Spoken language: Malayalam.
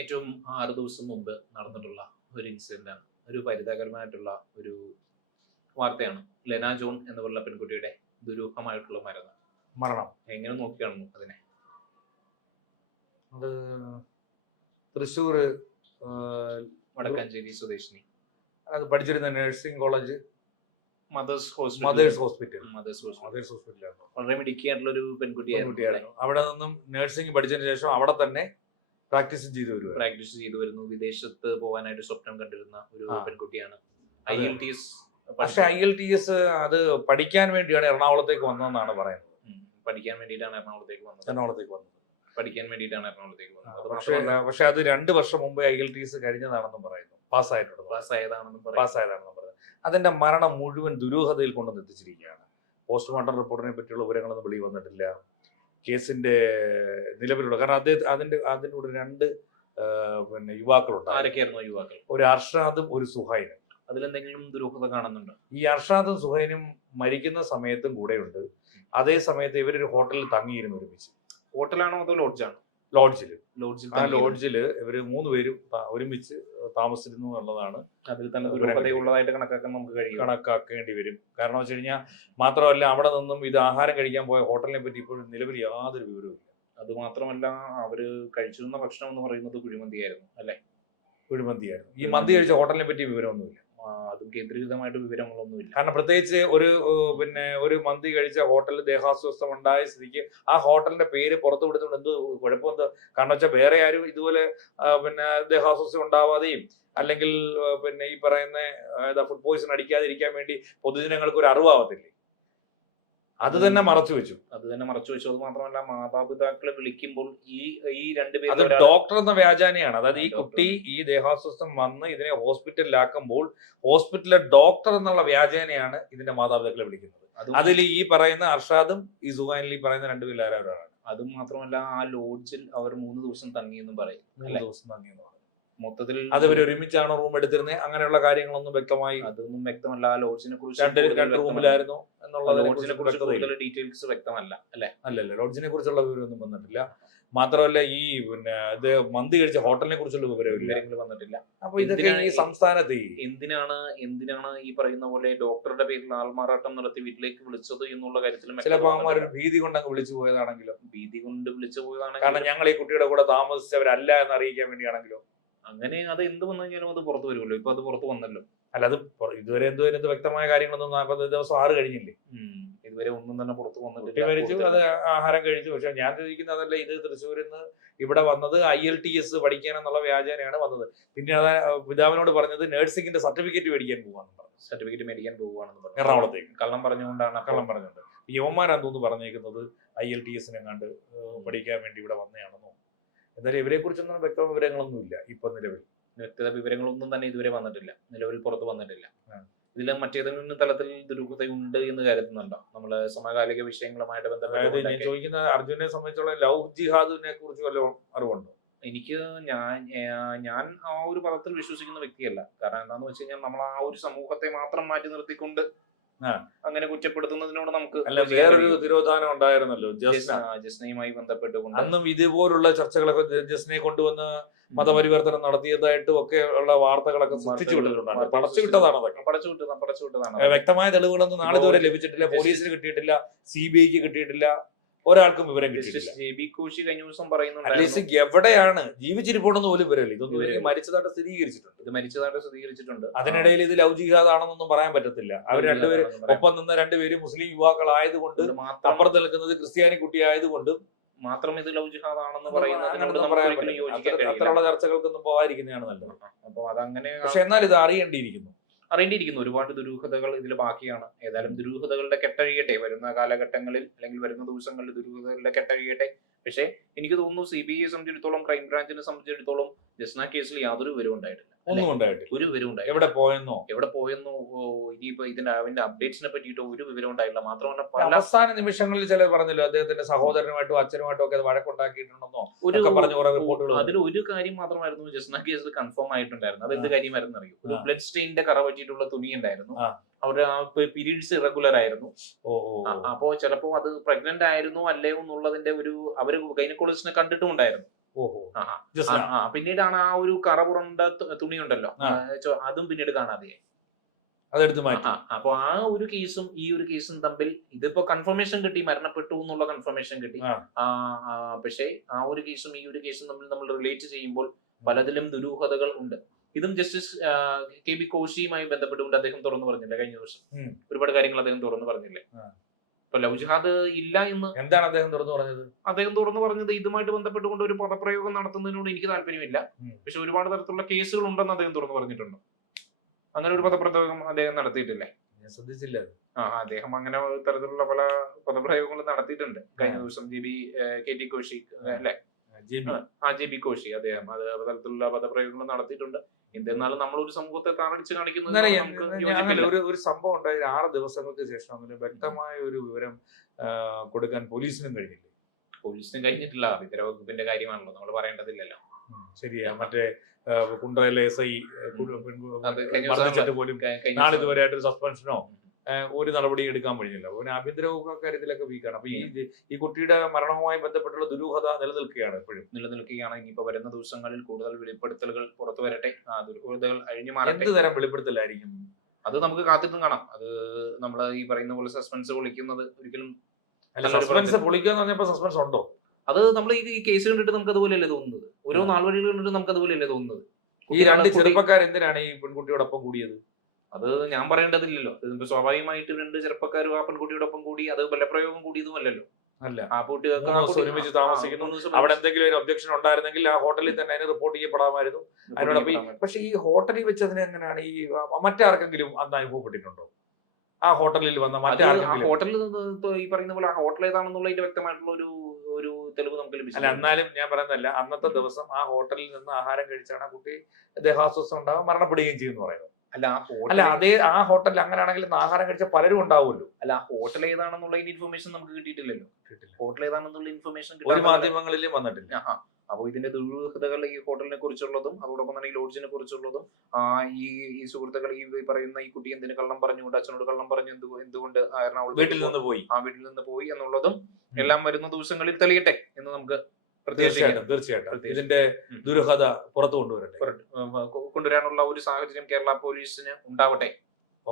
ഏറ്റവും 6 ദിവസം മുമ്പ് നടന്നിട്ടുള്ള ഒരു ഇൻസിഡന്റാണ്. ഒരു പരിതാപകരമായിട്ടുള്ള ഒരു വാർത്തയാണ്. ലെന ജോൺ എന്ന് പറയുന്ന പെൺകുട്ടിയുടെ ദുരൂഹമായിട്ടുള്ള മരണം. എങ്ങനെ നോക്കിക്കാണുന്നു അതിനെ? അത് തൃശ്ശൂർ വടക്കാഞ്ചേരി സ്വദേശിനി, അത് പഠിച്ചിരുന്ന നഴ്സിംഗ് കോളേജ് മദേഴ്സ് മദേഴ്സ് ഹോസ്പിറ്റലാണ്. വളരെ മിടുക്കിയായിട്ടുള്ള ഒരു പെൺകുട്ടിയായിരുന്നു. അവിടെ നിന്നും നഴ്സിംഗ് പഠിച്ചതിന് ശേഷം അവിടെ തന്നെ പ്രാക്ടീസ് ചെയ്തു വരുന്നു. വിദേശത്ത് പോകാനായിട്ട് സ്വപ്നം കണ്ടിരുന്ന ഒരു പെൺകുട്ടിയാണ്. IELTS പക്ഷെ IELTS അത് പഠിക്കാൻ വേണ്ടിയാണ് എറണാകുളത്തേക്ക് വന്നതെന്നാണ് പറയുന്നത്. പഠിക്കാൻ വേണ്ടിയിട്ടാണ് എറണാകുളത്തേക്ക് വന്നത്. പക്ഷെ അത് 2 വർഷം മുമ്പ് IELTS കഴിഞ്ഞതാണെന്നും പറയുന്നു. പാസ്സായതാണെന്നും പറയുന്നത്. അതിന്റെ മരണം മുഴുവൻ ദുരൂഹതയിൽ കൊണ്ടുവന്ന് എത്തിച്ചിരിക്കുകയാണ്. പോസ്റ്റ്മോർട്ടം റിപ്പോർട്ടിനെ പറ്റിയുള്ള വിവരങ്ങളൊന്നും വെളി വന്നിട്ടില്ല. കേസിന്റെ നിലവിലുള്ള കാരണം അതിന്റെ കൂടെ 2 യുവാക്കളുണ്ട്. ആരൊക്കെയായിരുന്നു യുവാക്കൾ? ഒരു അർഷാദും ഒരു സുഹൈനും. അതിലെന്തെങ്കിലും ദുരൂഹത കാണുന്നുണ്ട്? ഈ അർഷാദും സുഹൈനും മരിക്കുന്ന സമയത്തും കൂടെയുണ്ട്. അതേ സമയത്ത് ഇവരൊരു ഹോട്ടലിൽ തങ്ങിയിരുന്നു ഒരുമിച്ച്. ഹോട്ടലാണോ അതോ ലോഡ്ജാണ്? ലോഡ്ജില് ഇവര് 3 പേരും ഒരുമിച്ച് താമസിച്ചിരുന്നു എന്നുള്ളതാണ്. അതിൽ തന്നെ ദുരൂഹതയുള്ളതായിട്ട് കണക്കാക്കേണ്ടി വരും. കാരണം വെച്ച് കഴിഞ്ഞാൽ മാത്രമല്ല, അവിടെ നിന്നും ഇത് ആഹാരം കഴിക്കാൻ പോയ ഹോട്ടലിനെ പറ്റി ഇപ്പോഴും നിലവിൽ യാതൊരു വിവരവും ഇല്ല. അത് മാത്രമല്ല, അവര് കഴിച്ചിരുന്ന ഭക്ഷണം എന്ന് പറയുന്നത് കുഴിമന്തിയായിരുന്നു അല്ലെ? കുഴിമന്തിയായിരുന്നു. ഈ മന്തി കഴിച്ച ഹോട്ടലിനെ പറ്റി വിവരമൊന്നുമില്ല. അതും കേന്ദ്രീകൃതമായിട്ട് വിവരങ്ങളൊന്നുമില്ല. കാരണം പ്രത്യേകിച്ച് ഒരു മന്തി കഴിച്ച ഹോട്ടലിൽ ദേഹാസ്വസ്ഥം ഉണ്ടായ സ്ഥിതിക്ക് ആ ഹോട്ടലിന്റെ പേര് പുറത്തു വിടുന്നതുകൊണ്ട് എന്ത് കുഴപ്പമെന്ത്? കാരണം വെച്ചാൽ വേറെ ആരും ഇതുപോലെ ദേഹാസ്വസ്ഥം ഉണ്ടാവാതെയും അല്ലെങ്കിൽ ഈ പറയുന്ന ഫുഡ് പോയിസൺ അടിക്കാതിരിക്കാൻ വേണ്ടി പൊതുജനങ്ങൾക്ക് ഒരു അറിവാവത്തില്ലേ? അത് തന്നെ മറച്ചു വെച്ചു. അത് മാത്രമല്ല, മാതാപിതാക്കളെ വിളിക്കുമ്പോൾ ഈ 2 അത് ഡോക്ടർ എന്ന വ്യാജാനിയാണ്. അതായത് ഈ കുട്ടി ഈ ദേഹാസ്വസ്ഥം വന്ന് ഇതിനെ ഹോസ്പിറ്റലിലാക്കുമ്പോൾ ഹോസ്പിറ്റലിലെ ഡോക്ടർ എന്നുള്ള വ്യാജേനയാണ് ഇതിന്റെ മാതാപിതാക്കളെ വിളിക്കുന്നത്. അതിൽ ഈ പറയുന്ന അർഷാദും ഈ സുഹൈനിൽ ഈ പറയുന്ന 2 പേരിൽ ആരാണ്. അതും മാത്രമല്ല, ആ ലോഡ്ജിൽ അവർ 3 ദിവസം തങ്ങിയെന്നും പറയും. 3 ദിവസം തങ്ങിയെന്ന് പറയും. മൊത്തത്തിൽ അത് ഇവർ ഒരുമിച്ചാണോ റൂം എടുത്തിരുന്നത്? അങ്ങനെയുള്ള കാര്യങ്ങളൊന്നും അതൊന്നും വ്യക്തമല്ല. ആ ലോഡ്ജിനെ കുറിച്ച് 2 റൂമിലായിരുന്നു എന്നുള്ളത് ഡീറ്റെയിൽസ് വ്യക്തമല്ല അല്ലല്ല. ലോഡ്ജിനെ കുറിച്ചുള്ള വിവരമൊന്നും വന്നിട്ടില്ല. മാത്രമല്ല, ഈ ഇത് മന്തി കഴിച്ച ഹോട്ടലിനെ കുറിച്ചുള്ള വിവരങ്ങൾ വന്നിട്ടില്ല. അപ്പൊ ഇതൊക്കെ ഈ സംസ്ഥാനത്ത് എന്തിനാണ് ഈ പറയുന്ന പോലെ ഡോക്ടറുടെ പേരിൽ ആൾമാറാട്ടം നടത്തി വീട്ടിലേക്ക് വിളിച്ചത് എന്നുള്ള കാര്യത്തിലും ചിലപ്പോൾ അവന്മാരൊരു ഭീതി കൊണ്ട് അങ്ങ് വിളിച്ചു പോയതാണെങ്കിലും കാരണം ഞങ്ങൾ ഈ കുട്ടിയുടെ കൂടെ താമസിച്ചവരല്ല എന്ന് അറിയിക്കാൻ വേണ്ടിയാണെങ്കിലോ. അങ്ങനെ അത് എന്ത് വന്നു കഴിഞ്ഞാലും അത് പുറത്തു വരുമല്ലോ. ഇപ്പൊ അത് പുറത്തു വന്നല്ലോ. അല്ല, അത് ഇതുവരെ എന്തുവരെ വ്യക്തമായ കാര്യങ്ങളൊന്നും 40 ദിവസം 6 കഴിഞ്ഞില്ലേ? ഇതുവരെ ഒന്നും തന്നെ പുറത്തു വന്നിട്ടില്ല. മരിച്ചു, അത് ആഹാരം കഴിച്ചു. പക്ഷെ ഞാൻ ചോദിക്കുന്നതല്ല, ഇത് തൃശ്ശൂരിൽ നിന്ന് ഇവിടെ വന്നത് IELTS പഠിക്കാനെന്നുള്ള വ്യാജേനയാണ് വന്നത്. പിന്നെ അത് പിതാവിനോട് പറഞ്ഞത് നഴ്സിംഗിന്റെ സർട്ടിഫിക്കറ്റ് മേടിക്കാൻ പോവാണെന്ന് പറഞ്ഞു. എറണാകുളത്തേക്ക് കള്ളം പറഞ്ഞുകൊണ്ട് യുവന്മാരാന്ന് തോന്നുന്നു പറഞ്ഞേക്കുന്നത് IELTS കണ്ട് പഠിക്കാൻ വേണ്ടി ഇവിടെ വന്നതാണെന്നോ. എന്നാലും ഇവരെ കുറിച്ചൊന്നും വ്യക്തമായ വിവരങ്ങളൊന്നും ഇല്ല. ഇപ്പൊ വ്യക്തത വിവരങ്ങളൊന്നും തന്നെ ഇതുവരെ വന്നിട്ടില്ല, നിലവിൽ പുറത്തു വന്നിട്ടില്ല. ഇതിൽ മറ്റേതെങ്കിലും തലത്തിൽ ദുരൂഹതയുണ്ട് എന്ന് കരുതുന്നുണ്ടോ? നമ്മള് സമകാലിക വിഷയങ്ങളുമായിട്ട് ബന്ധപ്പെട്ട് ഞാൻ ചോദിക്കുന്ന അർജുനെ സംബന്ധിച്ചുള്ള ലവ് ജിഹാദിനെ കുറിച്ച് വല്ല അറിവുണ്ടോ? എനിക്ക് ഞാൻ ആ ഒരു പദത്തിൽ വിശ്വസിക്കുന്ന വ്യക്തിയല്ല. കാരണം എന്താന്ന് വെച്ച് കഴിഞ്ഞാൽ നമ്മൾ ആ ഒരു സമൂഹത്തെ മാത്രം മാറ്റി നിർത്തിക്കൊണ്ട് അങ്ങനെ കുറ്റപ്പെടുത്തുന്നതിനോട് നമുക്ക് വേറൊരു തിരോധാനം ഉണ്ടായിരുന്നല്ലോ ജസ്നയുമായി ബന്ധപ്പെട്ടുകൊണ്ട്. അന്നും ഇതുപോലുള്ള ചർച്ചകളൊക്കെ ജസ്നയെ കൊണ്ടുവന്ന് മതപരിവർത്തനം നടത്തിയതായിട്ടും ഒക്കെ ഉള്ള വാർത്തകളൊക്കെ സൃഷ്ടിച്ചു വിട്ടിട്ടുണ്ടാണ്. പടച്ചുവിട്ടതാണ്. വ്യക്തമായ തെളിവുകളൊന്നും നാളെ ഇതുവരെ ലഭിച്ചിട്ടില്ല. പോലീസിന് കിട്ടിയിട്ടില്ല, CBIക്ക് കിട്ടിയിട്ടില്ല, ഒരാൾക്കും വിവരം കിട്ടിയിട്ടില്ല. JB കോശി കഴിഞ്ഞ ദിവസം പറയുന്നുണ്ട് എവിടെയാണ് ജീവിച്ചിരിപ്പുണ്ടെന്ന് പോലും വിവരമില്ല. ഇതൊന്നും മരിച്ചതായിട്ട് സ്ഥിരീകരിച്ചിട്ടുണ്ട്. അതിനിടയിൽ ഇത് ലവ് ജിഹാദ് ആണെന്നൊന്നും പറയാൻ പറ്റത്തില്ല. അവർ 2 പേരും ഒപ്പം നിന്ന് 2 പേരും മുസ്ലിം യുവാക്കളായതുകൊണ്ട് അപ്പുറത്ത് നിൽക്കുന്നത് ക്രിസ്ത്യാനി കുട്ടിയായതുകൊണ്ട് മാത്രം ഇത് ലവ് ജിഹാദ് ആണെന്ന് പറയുന്നത് അത്തരമുള്ള ചർച്ചകൾക്കൊന്നും പോകാതിരിക്കുന്നതാണ് നല്ലത്. അപ്പൊ അതങ്ങനെ. പക്ഷെ എന്നാൽ ഇത് അറിയേണ്ടിയിരിക്കുന്നു. ഒരുപാട് ദുരൂഹതകൾ ഇതിൽ ബാക്കിയാണ്. ഏതായാലും ദുരൂഹതകളുടെ കെട്ടഴിയട്ടെ വരുന്ന കാലഘട്ടങ്ങളിൽ, അല്ലെങ്കിൽ വരുന്ന ദിവസങ്ങളിൽ ദുരൂഹതകളുടെ കെട്ടഴിയട്ടെ. പക്ഷെ എനിക്ക് തോന്നുന്നു CBIയെ സംബന്ധിച്ചിടത്തോളം, ക്രൈംബ്രാഞ്ചിനെ സംബന്ധിച്ചിടത്തോളം ജസ്ന കേസിൽ യാതൊരു വിവരവും ഉണ്ടായിട്ടില്ല. ഒരു വിവരം ഉണ്ടായില്ല. എവിടെ പോയെന്നോ ഇനിയിപ്പോ അതിന്റെ അപ്ഡേറ്റ്സിനെ പറ്റിയിട്ടോ ഒരു വിവരം ഉണ്ടായില്ല. മാത്രമല്ല അവസാന നിമിഷങ്ങളിൽ ചിലർ പറഞ്ഞല്ലോ അദ്ദേഹത്തിന്റെ സഹോദരനുമായിട്ടും അച്ഛനുമായിട്ടും ഒക്കെ വഴക്കുണ്ടാക്കിയിട്ടുണ്ടെന്നോ അതിൽ ഒരു കാര്യം മാത്രമായിരുന്നു ജസ്ന കേസിൽ കൺഫേം ആയിട്ടുണ്ടായിരുന്നു. അത് എന്ത് കാര്യമായിരുന്നു അറിയും? ഒരു ബ്ലഡ് സ്റ്റെയിന്റെ കറ പറ്റിയിട്ടുള്ള തുണി ഉണ്ടായിരുന്നു. അവരുടെ പീരീഡ്സ് ഇറഗുലർ ആയിരുന്നു. അപ്പോ ചിലപ്പോ അത് പ്രഗ്നന്റ് ആയിരുന്നു അല്ലയോ എന്നുള്ളതിന്റെ ഒരു അവര് ഗൈനക്കോളജിസ്റ്റിനെ കണ്ടിട്ടും ഉണ്ടായിരുന്നു. ഓഹോ ആഹാ. ജസ്റ്റ് പിന്നീടാണ് ആ ഒരു കറ പുറണ്ട തുണി ഉണ്ടല്ലോ, ആ. അതും പിന്നീട് കാണാതെയായി. അതെടുത്ത് മാറ്റി. അപ്പൊ ആ ഒരു കേസും ഈ ഒരു കേസും തമ്മിൽ ഇതിപ്പോ കൺഫർമേഷൻ കിട്ടി, മരണപ്പെട്ടു എന്നുള്ള കൺഫർമേഷൻ കിട്ടി. പക്ഷേ ആ ഒരു കേസും ഈ ഒരു കേസും തമ്മിൽ നമ്മൾ റിലേറ്റ് ചെയ്യുമ്പോൾ പലതിലും ദുരൂഹതകൾ ഉണ്ട്. ഇതും ജസ്റ്റിസ് കെ ബി കോശിയുമായി ബന്ധപ്പെട്ടുകൊണ്ട് അദ്ദേഹം തുറന്നു പറഞ്ഞില്ലേ കഴിഞ്ഞ ദിവസം? ഒരുപാട് കാര്യങ്ങൾ അദ്ദേഹം തുറന്നു പറഞ്ഞില്ലേ? ഇപ്പൊ ലവ് ജിഹാദ് ഇല്ല എന്ന് എന്താണ് അദ്ദേഹം തുറന്നു പറഞ്ഞത്? അദ്ദേഹം തുറന്നു പറഞ്ഞത് ഇതുമായിട്ട് ബന്ധപ്പെട്ടുകൊണ്ട് ഒരു പദപ്രയോഗം നടത്തുന്നതിനോട് എനിക്ക് താല്പര്യമില്ല, പക്ഷെ ഒരുപാട് തരത്തിലുള്ള കേസുകൾ ഉണ്ടെന്ന് അദ്ദേഹം തുറന്നു പറഞ്ഞിട്ടുണ്ട്. അങ്ങനെ ഒരു പദപ്രയോഗം അദ്ദേഹം നടത്തിയിട്ടില്ലേ? ഞാൻ ശ്രദ്ധിച്ചില്ല. അദ്ദേഹം അങ്ങനെ തരത്തിലുള്ള പല പദപ്രയോഗങ്ങളും നടത്തിയിട്ടുണ്ട്. കഴിഞ്ഞ ദിവസം KT കോശി അല്ലെ, ജെ ബി കോശി അദ്ദേഹം അത് തരത്തിലുള്ള പദപ്രയോഗങ്ങൾ നടത്തിയിട്ടുണ്ട്. എന്തെന്നാലും നമ്മളൊരു സമൂഹത്തെ താറടിച്ച് കാണിക്കുന്നത് ഒരു സംഭവം ഉണ്ടായി 6 ദിവസങ്ങൾക്ക് ശേഷം അങ്ങനെ വ്യക്തമായ ഒരു വിവരം കൊടുക്കാൻ പോലീസിനും കഴിഞ്ഞില്ലേ? പോലീസിനും കഴിഞ്ഞിട്ടില്ല. ആഭ്യന്തര വകുപ്പിന്റെ കാര്യമാണല്ലോ, നമ്മൾ പറയേണ്ടതില്ലല്ലോ. ശരിയാ. മറ്റേ കുണ്ടറയിലെ SI മർദ്ദിച്ചിട്ട് പോലും നാളിതുവരെ ആയിട്ട് സസ്പെൻഷനോ ഒരു നടപടി എടുക്കാൻ കഴിഞ്ഞില്ല. പിന്നെ ആഭ്യന്തര വകുപ്പ് കാര്യത്തിലൊക്കെ വീക്കാണ്. അപ്പൊ ഈ കുട്ടിയുടെ മരണവുമായി ബന്ധപ്പെട്ടുള്ള ദുരൂഹത നിലനിൽക്കുകയാണ്, ഇപ്പോഴും നിലനിൽക്കുകയാണ്. ഇനിയിപ്പോ വരുന്ന ദിവസങ്ങളിൽ കൂടുതൽ വെളിപ്പെടുത്തലുകൾ പുറത്തു വരട്ടെ, ദുരൂഹതകൾ അഴിഞ്ഞു മാറട്ടെ. എന്ത് തരം വെളിപ്പെടുത്തലായിരിക്കും അത് നമുക്ക് കാത്തിട്ടും കാണാം. അത് നമ്മൾ ഈ പറയുന്ന പോലെ സസ്പെൻസ് പൊളിക്കുന്നത് ഒരിക്കലും സസ്പെൻസ് പൊളിക്കുക പറഞ്ഞപ്പോ സസ്പെൻസ് ഉണ്ടോ? അത് നമ്മൾ ഈ കേസ് കണ്ടിട്ട് നമുക്ക് അതുപോലെയല്ലേ തോന്നുന്നത്? ഓരോ നാൾ വഴികൾ കണ്ടിട്ട് നമുക്ക് അതുപോലെയല്ലേ തോന്നുന്നത്? ഈ 2 ചെറുപ്പക്കാർ എന്തിനാണ് ഈ പെൺകുട്ടിയോടൊപ്പം കൂടിയത്? അത് ഞാൻ പറയേണ്ടതില്ലല്ലോ. ഇതിപ്പോ സ്വാഭാവികമായിട്ട് 2 ചെറുപ്പക്കാരും ആ പെൺകുട്ടിയോടൊപ്പം കൂടി, അത് ബലപ്രയോഗം കൂടിയതും അല്ലല്ലോ. അല്ല, ആ കുട്ടികൾക്ക് ഒരുമിച്ച് താമസിക്കുന്നു. അവിടെ എന്തെങ്കിലും ഒരു ഒബ്ജക്ഷൻ ഉണ്ടായിരുന്നെങ്കിൽ ആ ഹോട്ടലിൽ തന്നെ അതിന് റിപ്പോർട്ട് ചെയ്യപ്പെടാമായിരുന്നു. അതിനോടൊപ്പം പക്ഷെ ഈ ഹോട്ടലിൽ വെച്ചതിന് എങ്ങനെയാണ് ഈ മറ്റാർക്കെങ്കിലും അന്ന് അനുഭവപ്പെട്ടിട്ടുണ്ടോ? ആ ഹോട്ടലിൽ വന്ന മറ്റാർക്കെങ്കിലും? ഹോട്ടലിൽ ഈ പറയുന്ന പോലെ ആ ഹോട്ടൽ ഏതാണെന്നുള്ളതിന്റെ വ്യക്തമായിട്ടുള്ള ഒരു തെളിവ് നമുക്ക് ലഭിച്ചു. അല്ല, എന്നാലും ഞാൻ പറയുന്നതല്ല, അന്നത്തെ ദിവസം ആ ഹോട്ടലിൽ നിന്ന് ആഹാരം കഴിച്ചാണ് ആ കുട്ടി ദേഹാസ്വസ്ഥം ഉണ്ടാകും, മരണപ്പെടുകയും ചെയ്യുന്നു പറയുന്നത്. അല്ല, ആ ഹോട്ടലിൽ അങ്ങനെയാണെങ്കിൽ ആഹാരം കഴിച്ച പലരും ഉണ്ടാവുമല്ലോ. അല്ല, ആ ഹോട്ടൽ ഏതാണെന്നുള്ള ഇൻഫർമേഷൻ നമുക്ക് കിട്ടിയിട്ടില്ലല്ലോ. ഹോട്ടൽ ഏതാണെന്നുള്ള ഇൻഫർമേഷൻ ഒരു മാധ്യമങ്ങളിലും വന്നിട്ടില്ല. അപ്പോൾ ഇതിന്റെ ദുരൂഹതകൾ ഈ ഹോട്ടലിനെ കുറിച്ചുള്ളതും അതോടൊപ്പം തന്നെ ഈ ലോഡ്ജിനെ കുറിച്ചുള്ളതും ഈ സുഹൃത്തുക്കൾ ഈ പറയുന്ന ഈ കുട്ടി എന്തിന് കള്ളം പറഞ്ഞുകൊണ്ട് അച്ഛനോട് കള്ളം പറഞ്ഞു എന്തുകൊണ്ട് എറണാകുളത്ത് വീട്ടിൽ നിന്ന് പോയി എന്നുള്ളതും എല്ലാം വരുന്ന ദിവസങ്ങളിൽ തെളിയട്ടെ എന്ന് നമുക്ക് തീർച്ചയായിട്ടും ഇതിന്റെ ദുരൂഹത പുറത്തു കൊണ്ടുവരാനുള്ള ഒരു സാഹചര്യം കേരള പോലീസിന് ഉണ്ടാവട്ടെ.